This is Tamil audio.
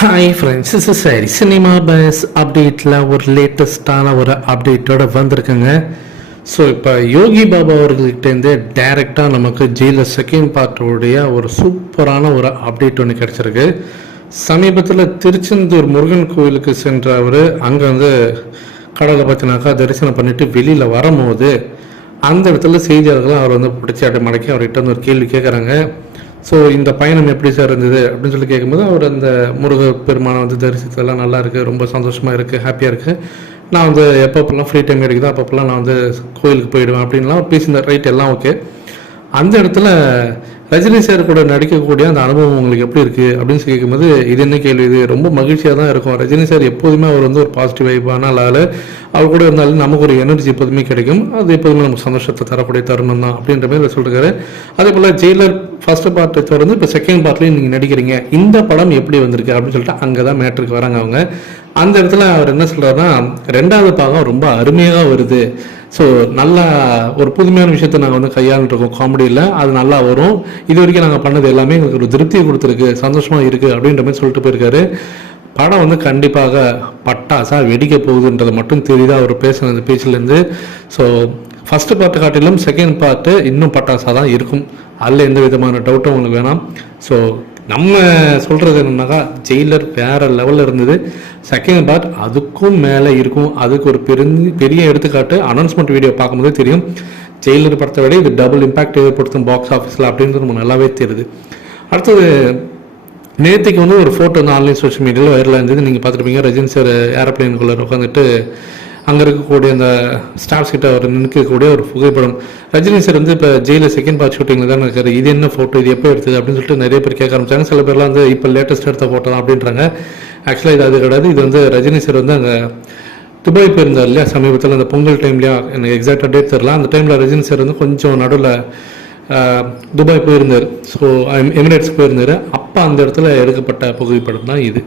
ஹாய் ஃப்ரெண்ட்ஸ், இஸ் சரி சினிமா பஸ் அப்டேட்டில் ஒரு லேட்டஸ்டான ஒரு அப்டேட்டோட வந்திருக்குங்க. ஸோ இப்போ யோகி பாபா அவர்கள்கிட்டேருந்து டைரெக்டாக நமக்கு ஜெயிலர் செகண்ட் பார்ட்டோடைய ஒரு சூப்பரான ஒரு அப்டேட் ஒன்று கிடச்சிருக்கு. சமீபத்தில் திருச்செந்தூர் முருகன் கோவிலுக்கு சென்ற அவர் அங்கே வந்து கடலை பார்த்தினாக்கா தரிசனம் பண்ணிவிட்டு வெளியில் வரும்போது அந்த இடத்துல செய்தியாளர்கள் அவர் வந்து பிடிச்சி அட்டை மடக்கி அவர்கிட்ட வந்து ஒரு கேள்வி கேட்குறாங்க. ஸோ இந்த பயணம் எப்படி சார் இருந்தது அப்படின்னு சொல்லி கேட்கும்போது அவர் அந்த முருக பெருமானை வந்து தரிசித்ததெல்லாம் நல்லா இருக்குது, ரொம்ப சந்தோஷமாக இருக்குது, ஹாப்பியாக இருக்குது. நான் வந்து எப்பப்பெல்லாம் ஃப்ரீ டைம் கிடைக்குதோ அப்பப்பெல்லாம் நான் வந்து கோயிலுக்கு போயிடுவேன் அப்படின்லாம் பேசியிருந்தார். ரைட், எல்லாம் ஓகே. அந்த இடத்துல ரஜினி சார் கூட நடிக்கக்கூடிய அந்த அனுபவம் உங்களுக்கு எப்படி இருக்குது அப்படின்னு சொல்லி கேட்கும்போது இது என்ன கேள்வி, இது ரொம்ப மகிழ்ச்சியாக தான் இருக்கும். ரஜினி சார் எப்போதுமே அவர் வந்து ஒரு பாசிட்டிவ் வைப்பான ஆள், அவர் கூட இருந்தாலும் நமக்கு ஒரு எனர்ஜி எப்போதுமே கிடைக்கும், அது எப்போதுமே நமக்கு சந்தோஷத்தை தரக்கூடிய தருணம் தான் அப்படின்ற மாதிரி சொல்லிருக்காரு. அதே போல் ஜெயிலர் ஃபர்ஸ்ட் பார்ட்டை தொடர்ந்து இப்போ செகண்ட் பார்ட்லேயும் நீங்கள் நடிக்கிறீங்க, இந்த படம் எப்படி வந்திருக்கு அப்படின்னு சொல்லிட்டு அங்கே தான் மேட்ருக்கு வராங்க அவங்க. அந்த இடத்துல அவர் என்ன சொல்கிறாருன்னா, ரெண்டாவது பாகம் ரொம்ப அருமையாக வருது, ஸோ நல்லா ஒரு புதுமையான விஷயத்தை நாங்கள் வந்து கையாண்டுருக்கோம் காமெடியில், அது நல்லா வரும், இது வரைக்கும் நாங்கள் பண்ணது எல்லாமே எங்களுக்கு ஒரு திருப்தியை கொடுத்துருக்கு, சந்தோஷமாக இருக்குது அப்படின்ற மாதிரி சொல்லிட்டு போயிருக்காரு. படம் வந்து கண்டிப்பாக பட்டாசாக வெடிக்க போகுதுன்றது மட்டும் தெரியுது அவர் பேசுகிற அந்த பேச்சிலேருந்து. ஸோ ஃபஸ்ட்டு பார்ட்டு காட்டிலும் செகண்ட் பார்ட்டு இன்னும் பட்டாசாக தான் இருக்கும், அதில் எந்த விதமான டவுட்டும் உங்களுக்கு வேணாம். ஸோ நம்ம சொல்கிறது என்னன்னாக்கா ஜெயிலர் வேறு லெவலில் இருந்தது, செகண்ட் பார்ட் அதுக்கும் மேலே இருக்கும். அதுக்கு ஒரு பெரிய எடுத்துக்காட்டு அனௌன்ஸ்மெண்ட் வீடியோ பார்க்கும்போதே தெரியும். ஜெயிலர் படத்தை விட இது டபுள் இம்பாக்ட் ஏற்படுத்தும் பாக்ஸ் ஆஃபீஸில் அப்படின்றது நமக்கு நல்லாவே தெரியுது. அடுத்தது நேற்றுக்கு வந்து ஒரு ஃபோட்டோ வந்து ஆன்லைன் சோஷியல் மீடியாவில் வைரலாக இருந்தது, நீங்கள் பார்த்துருப்பீங்க. ரஜினி சார் ஏரோப்ளைனுக்குள்ளே உட்காந்துட்டு அங்கே இருக்கக்கூடிய அந்த ஸ்டார்ஸ் கிட்ட அவர் நிற்கக்கூடிய ஒரு புகைப்படம். ரஜினி சார் வந்து இப்போ ஜெயிலில் செகண்ட் பார்ட் ஷூட்டிங்கில் தான் இருக்காரு. இது என்ன ஃபோட்டோ, இது எப்போ எடுத்தது அப்படின்னு சொல்லிட்டு நிறைய பேர் கேட்க ஆரம்பிச்சாங்க. சில பேர்லாம் வந்து இப்போ லேட்டஸ்ட் எடுத்த ஃபோட்டோ தான் அப்படின்றாங்க. ஆக்சுவலாக இது அது கிடையாது. இது வந்து ரஜினி சார் வந்து அங்கே துபாய் போயிருந்தார் இல்லையா சமீபத்தில், அந்த பொங்கல் டைம்லையா, எனக்கு எக்ஸாக்டாக டேட் தெரியல. அந்த டைமில் ரஜினி சார் வந்து கொஞ்சம் நடுவில் துபாய் போயிருந்தார், ஸோ எமிரேட்ஸ் போயிருந்தார். அப்போ அந்த இடத்துல எடுக்கப்பட்ட புகைப்படம் தான் இது.